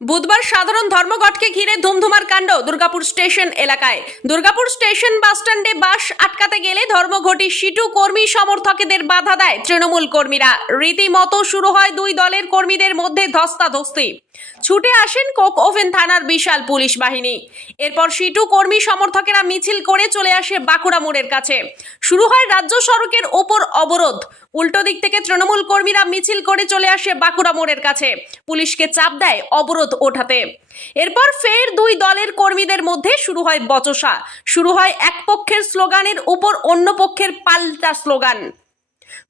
বুধবার সাধারণ ধর্মঘটকে ঘিরে ধুমধুমার কাণ্ড দুর্গাপুর স্টেশন এলাকায়। দুর্গাপুর স্টেশন বাসস্ট্যান্ডে বাস আটকাতে গেলে ধর্মঘটি সিটু কর্মী সমর্থকদের বাধা দেয় তৃণমূল কর্মীরা। রীতিমতো শুরু হয় দুই দলের কর্মীদের মধ্যে ধস্তাধস্তি। ছুটে আসেন কোক ওভেন থানার বিশাল পুলিশ বাহিনী। এরপর সিটু কর্মী সমর্থকেরা মিছিল করে চলে আসে বাঁকুড়া মোড়ের কাছে। শুরু হয় রাজ্য সড়কের ওপর অবরোধ। উল্টো দিক থেকে তৃণমূল কর্মীরা মিছিল করে চলে আসে বাঁকুড়া মোড়ের কাছে। পুলিশকে চাপ দেয় অবরোধ ওঠাতে। এরপর ফের দুই দলের কর্মীদের মধ্যে শুরু হয় বচসা। শুরু হয় এক পক্ষের স্লোগানের উপর অন্য পক্ষের পাল্টা স্লোগান।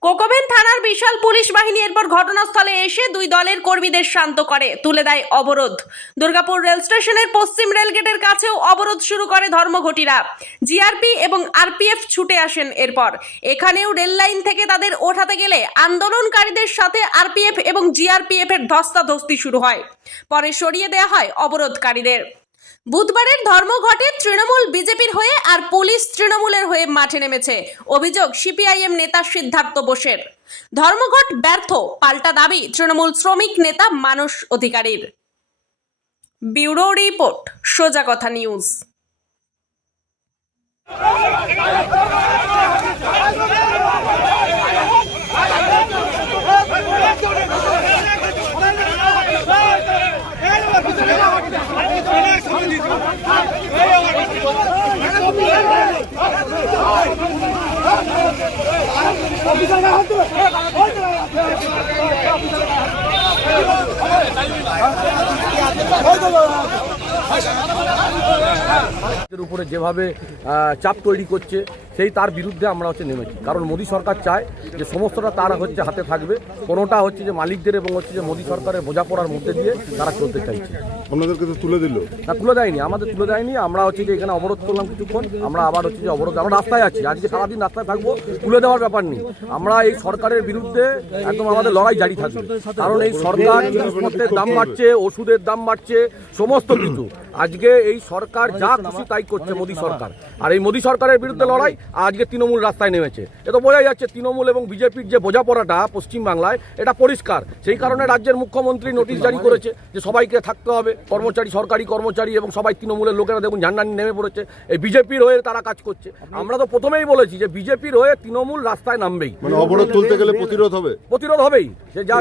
কোকোভেন থানার বিশাল পুলিশ বাহিনী এরপর ঘটনাস্থলে এসে দুই দলের কর্মীদের শান্ত করে তুলে দেয় অবরোধ। দুর্গাপুর রেল স্টেশনের পশ্চিম রেলগেটের কাছেও অবরোধ শুরু করে ধর্মঘটিরা। জিআরপি এবং আরপিএফ ছুটে আসেন। এরপর এখানেও রেল লাইন থেকে তাদের ওঠাতে গেলে আন্দোলনকারীদের সাথে আরপিএফ এবং জিআরপিএফ এর ধস্তাধস্তি শুরু হয়। পরে সরিয়ে দেওয়া হয় অবরোধকারীদের। বুধবারের ধর্মঘটে তৃণমূল বিজেপির হয়ে আর পুলিশ তৃণমূলের হয়ে মাঠে নেমেছে। অভিযোগ সিপিআইএম নেতা সিদ্ধার্থ বোসের। ধর্মঘট ব্যর্থ, পাল্টা দাবি তৃণমূল শ্রমিক নেতা মানস অধিকারীর। ব্যুরো রিপোর্ট, সোজা কথা নিউজ। উপরে যেভাবে চাপ তৈরি করছে সেই তার বিরুদ্ধে আমরা নেমেছি। কারণ মোদী সরকার চায় যে সমস্তটা তার হাতে থাকবে, কোনোটা যে মালিকদের এবং যে মোদী সরকারের বোঝাপড়ার মধ্যে দিয়ে তারা চলতে চাইছে। আপনাদেরকে তো তুলে দিল না, তুলে দেয়নি, আমাদের তুলে দেয়নি। আমরা যে এখানে অবরোধ করলাম কিছুক্ষণ, আমরা আবার যে অবরোধ, আমরা রাস্তায় আছি, আজকে সারাদিন রাস্তায় থাকবো। তুলে দেওয়ার ব্যাপার নেই, আমরা এই সরকারের বিরুদ্ধে একদম আমাদের লড়াই জারি থাকবে। কারণ এই সরকার জিনিসপত্রের দাম বাড়ছে, ওষুধের দাম বাড়ছে, সমস্ত কিছু আজকে এই সরকার যা খুশি তাই করছে মোদী সরকার। আর এই মোদী সরকারের বিরুদ্ধে লড়াই আজকে তৃণমূল রাস্তায় নেমেছে। এ তো বোঝাই যাচ্ছে তৃণমূল এবং বিজেপির যে বোঝাপড়াটা পশ্চিমবাংলায় এটা পরিষ্কার। সেই কারণে রাজ্যের মুখ্যমন্ত্রী নোটিশ জারি করেছে যে সবাইকে থাকতে হবে, কর্মচারী, সরকারি কর্মচারী এবং সবাই তৃণমূলের লোকেরা দেখুন ঝান্ডা নিয়ে নেমে পড়েছে। এই বিজেপির হয়ে তারা কাজ করছে। আমরা তো প্রথমেই বলেছি যে বিজেপির হয়ে তৃণমূল রাস্তায় নামবেই। মানে অবরোধ তুলতে গেলে প্রতিরোধ হবে, প্রতিরোধ হবেই।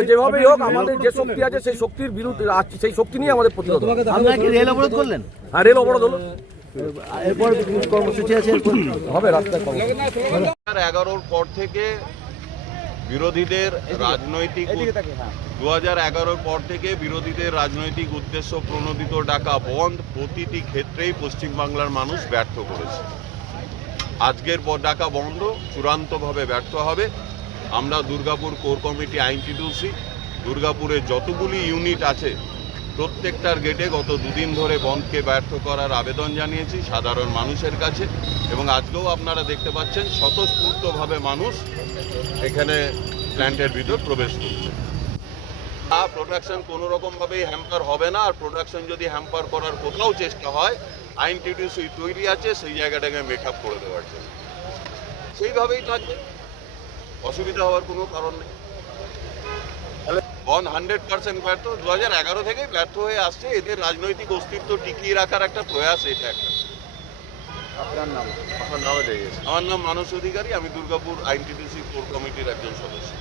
যেভাবেই হোক আমাদের যে শক্তি আছে সেই শক্তির বিরুদ্ধে, সেই শক্তি নিয়ে আমাদের প্রতিরোধ হবে। আপনারা কি রেল অবরোধ করলেন? হ্যাঁ, রেল অবরোধ হলো। এরপর কর্মসূচি আছে হবে রাস্তায়। 2011 পর থেকে বিরোধীদের রাজনৈতিক 2011 পর থেকে বিরোধীদের রাজনৈতিক উদ্দেশ্য প্রণোদিত ডাকা বন্ধ প্রতিটি ক্ষেত্রেই পশ্চিমবাংলার মানুষ ব্যর্থ করেছে। আজকের ডাকা বন্ধ চূড়ান্তভাবে ব্যর্থ হবে। আমরা দুর্গাপুর কোর কমিটি আইনটিটিউসি দুর্গাপুরে যতগুলি ইউনিট আছে প্রত্যেকটার গেটে গত দুদিন ধরে বন্ধকে ব্যর্থ করার আবেদন জানিয়েছি সাধারণ মানুষের কাছে। এবং আজকেও আপনারা দেখতে পাচ্ছেন স্বতঃস্ফূর্তভাবে মানুষ এখানে প্ল্যান্টের ভিতর প্রবেশ করছে। প্রোডাকশন কোনো রকমভাবেই হ্যাম্পার হবে না। আর প্রোডাকশন যদি হ্যাম্পার করার কোথাও চেষ্টা হয়, আইনটিটিউসি তৈরি আছে সেই জায়গাটাকে মেকআপ করে দেওয়ার জন্য। সেইভাবেই থাকবে, অসুবিধা হওয়ার কোনো কারণ নেই। বন্ধ 100% ব্যর্থ, 2011 থেকেই ব্যর্থ হয়ে আসছে। এদের রাজনৈতিক অস্তিত্ব টিকিয়ে রাখার একটা প্রয়াস এটা একটা। আপনার নাম? আমার নাম মানস অধিকারী, আমি দুর্গাপুর আইনটিটিউসি কোর কমিটির একজন সদস্য।